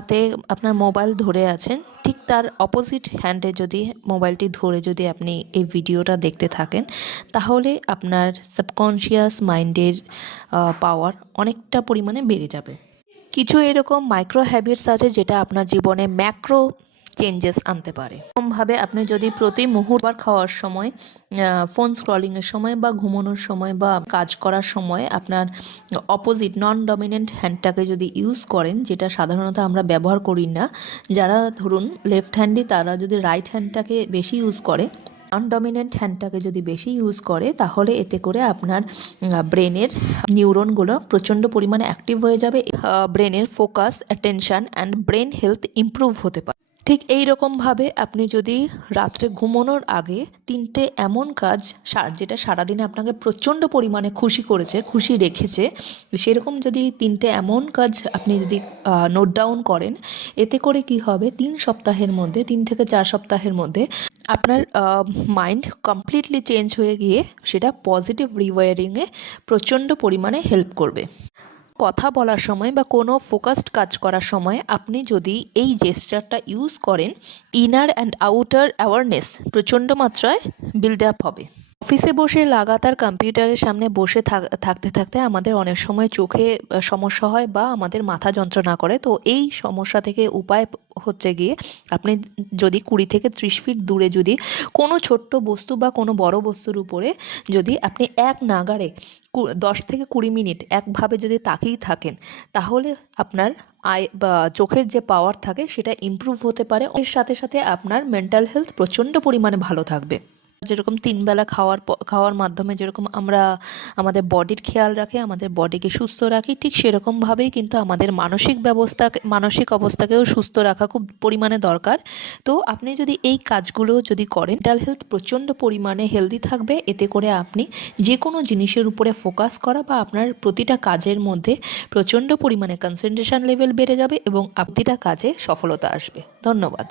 হাতে আপনার মোবাইল ধরে আছেন, ঠিক তার অপোজিট হ্যান্ডে যদি মোবাইলটি ধরে যদি আপনি এই ভিডিওটা দেখতে থাকেন, তাহলে আপনার সাবকনশিয়াস মাইন্ডের পাওয়ার অনেকটা পরিমাণে বেড়ে যাবে। কিছু এরকম মাইক্রো হ্যাবিটস আছে যেটা আপনার জীবনে ম্যাক্রো চেঞ্জেস আনতে পারে। এরকমভাবে আপনি যদি প্রতি মুহূর্ত খাওয়ার সময়, ফোন স্ক্রলিংয়ের সময় বা ঘুমানোর সময় বা কাজ করার সময় আপনার অপোজিট নন ডমিনেন্ট হ্যান্ডটাকে যদি ইউজ করেন, যেটা সাধারণত আমরা ব্যবহার করি না, যারা ধরুন লেফট হ্যান্ডি তারা যদি রাইট হ্যান্ডটাকে বেশি ইউজ করে, নন ডমিনেন্ট হ্যান্ডটাকে যদি বেশি ইউজ করে, তাহলে এতে করে আপনার ব্রেনের নিউরনগুলো প্রচণ্ড পরিমাণে অ্যাক্টিভ হয়ে যাবে। ব্রেনের focus, attention and brain health improve হতে পারে। ঠিক এই রকমভাবে আপনি যদি রাত্রে ঘুমানোর আগে 3টে এমন কাজ যেটা সারাদিনে আপনাকে প্রচণ্ড পরিমাণে খুশি করেছে, খুশি রেখেছে, সেরকম যদি 3টে এমন কাজ আপনি যদি নোট ডাউন করেন, এতে করে কি হবে, 3 থেকে 4 সপ্তাহের মধ্যে আপনার মাইন্ড কমপ্লিটলি চেঞ্জ হয়ে গিয়ে সেটা পজিটিভ রিওয়ারিংয়ে প্রচণ্ড পরিমাণে হেল্প করবে। কথা বলার সময় বা কোনো ফোকাসড কাজ করার সময় আপনি যদি এই জেস্টারটা ইউজ করেন, ইনার অ্যান্ড আউটার অ্যাওয়ারনেস প্রচণ্ড মাত্রায় বিল্ড আপ হবে। অফিসে বসে লাগাতার কম্পিউটারের সামনে বসে থাকতে থাকতে আমাদের অনেক সময় চোখে সমস্যা হয় বা আমাদের মাথা যন্ত্রণা করে। তো এই সমস্যা থেকে উপায় হচ্ছে গিয়ে, আপনি যদি 20 থেকে 30 ফিট দূরে যদি কোনো ছোট্ট বস্তু বা কোনো বড় বস্তুর উপরে যদি আপনি এক নাগাড়ে 10 থেকে 20 মিনিট একভাবে যদি তাকিয়ে থাকেন, তাহলে আপনার বা চোখের যে পাওয়ার থাকে সেটা ইমপ্রুভ হতে পারে। এর সাথে সাথে আপনার মেন্টাল হেলথ প্রচণ্ড পরিমাণে ভালো থাকবে। যেরকম 3 বেলা খাওয়ার মাধ্যমে যেরকম আমরা আমাদের বডির খেয়াল রাখি, আমাদের বডিকে সুস্থ রাখি, ঠিক সেরকমভাবেই কিন্তু আমাদের মানসিক অবস্থাকেও সুস্থ রাখা খুব পরিমাণে দরকার। তো আপনি যদি এই কাজগুলো যদি করেন, মেন্টাল হেলথ প্রচণ্ড পরিমাণে হেলদি থাকবে। এতে করে আপনি যে কোনো জিনিসের উপরে ফোকাস করা বা আপনার প্রতিটা কাজের মধ্যে প্রচণ্ড পরিমাণে কনসেন্ট্রেশন লেভেল বেড়ে যাবে এবং প্রতিটা কাজে সফলতা আসবে। ধন্যবাদ।